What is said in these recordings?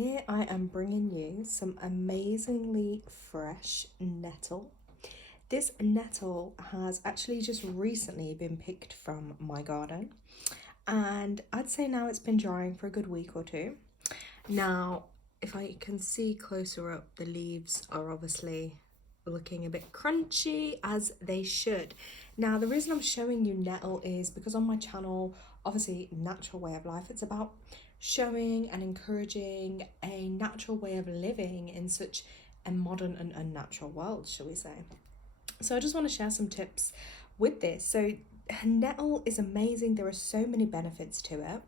here I am bringing you some amazingly fresh nettle. This nettle has actually just recently been picked from my garden, and I'd say now it's been drying for a good week or two. Now, if I can see closer up, the leaves are obviously looking a bit crunchy, as they should. Now, the reason I'm showing you nettle is because on my channel, obviously natural way of life, it's about showing and encouraging a natural way of living in such a modern and unnatural world, shall we say. So I just want to share some tips with this. So nettle is amazing. There are so many benefits to it,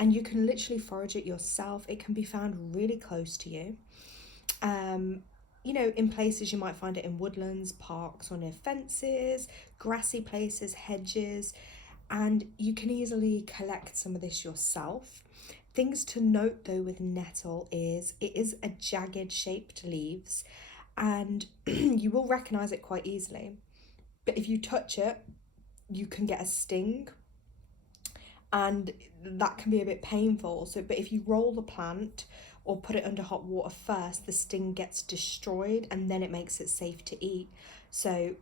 and you can literally forage it yourself. It can be found really close to you. You know, in places you might find it in woodlands, parks, or near fences, grassy places, hedges, and you can easily collect some of this yourself. Things to note though with nettle is it is a jagged shaped leaves, and you will recognize it quite easily. But if you touch it, you can get a sting, and that can be a bit painful. So, but if you roll the plant or put it under hot water first, the sting gets destroyed and then it makes it safe to eat. So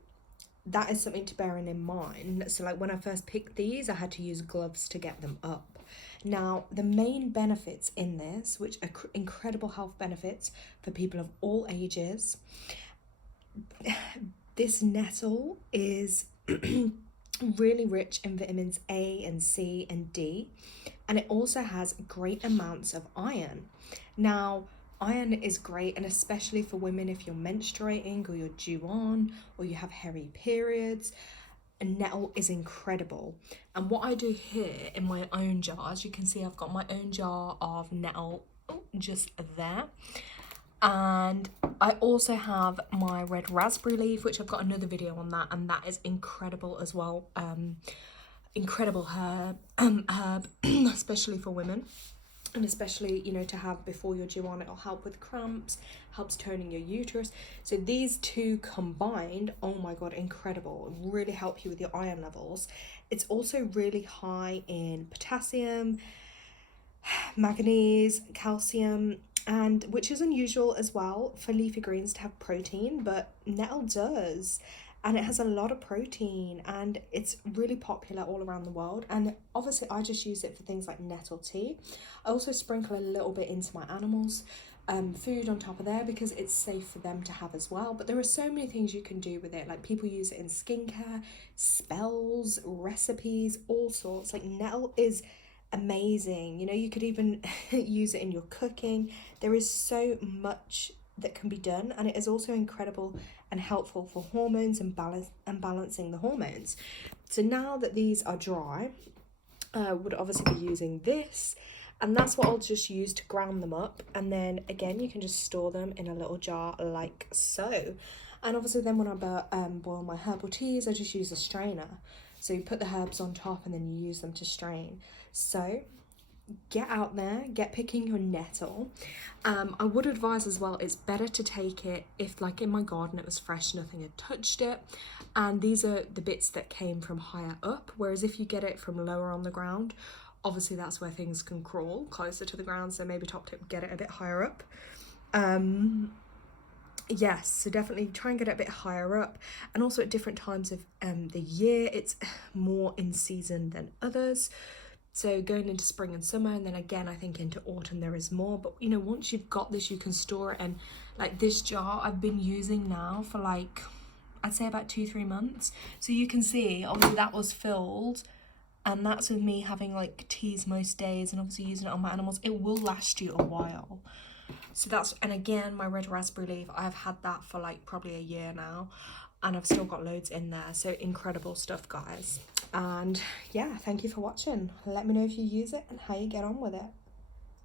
that is something to bear in mind. So like when I first picked these, I had to use gloves to get them up. Now, the main benefits in this, which are incredible health benefits for people of all ages, this nettle is really rich in vitamins A and C and D, and it also has great amounts of iron. Now, iron is great, and especially for women if you're menstruating or you're due on or you have hairy periods, and nettle is incredible. And what I do here in my own jar, as you can see, I've got my own jar of nettle just there. And I also have my red raspberry leaf, which I've got another video on that, and that is incredible as well. Incredible herb, especially for women, and especially, you know, to have before you're due on. It'll help with cramps, helps toning your uterus. So these two combined, oh my god, incredible. It really help you with your iron levels. It's also really high in potassium, manganese, calcium, and which is unusual as well for leafy greens to have protein, but nettle does. And it has a lot of protein, and it's really popular all around the world. And obviously I just use it for things like nettle tea. I also sprinkle a little bit into my animals food on top of there because it's safe for them to have as well. But there are so many things you can do with it. Like people use it in skincare, spells, recipes, all sorts. Like nettle is amazing. You know, you could even use it in your cooking. There is so much that can be done, and it is also incredible and helpful for hormones and balancing the hormones. So now that these are dry, would obviously be using this, and that's what I'll just use to ground them up, and then again you can just store them in a little jar like so. And obviously then when I boil my herbal teas, I just use a strainer. So you put the herbs on top and then you use them to strain. So get out there, get picking your nettle. I would advise as well, it's better to take it if, like in my garden, it was fresh, nothing had touched it, and these are the bits that came from higher up, whereas if you get it from lower on the ground, obviously that's where things can crawl closer to the ground. So maybe top tip, get it a bit higher up. Yes, so definitely try and get it a bit higher up, and also at different times of the year, it's more in season than others. So going into spring and summer, and then again I think into autumn there is more. But you know, once you've got this, you can store it. And like this jar I've been using now for like, I'd say about 2-3 months. So you can see obviously that was filled, and that's with me having like teas most days and obviously using it on my animals. It will last you a while. So that's, and again my red raspberry leaf, I've had that for like probably a year now, and I've still got loads in there. So incredible stuff, guys. And yeah, thank you for watching. Let me know if you use it and how you get on with it.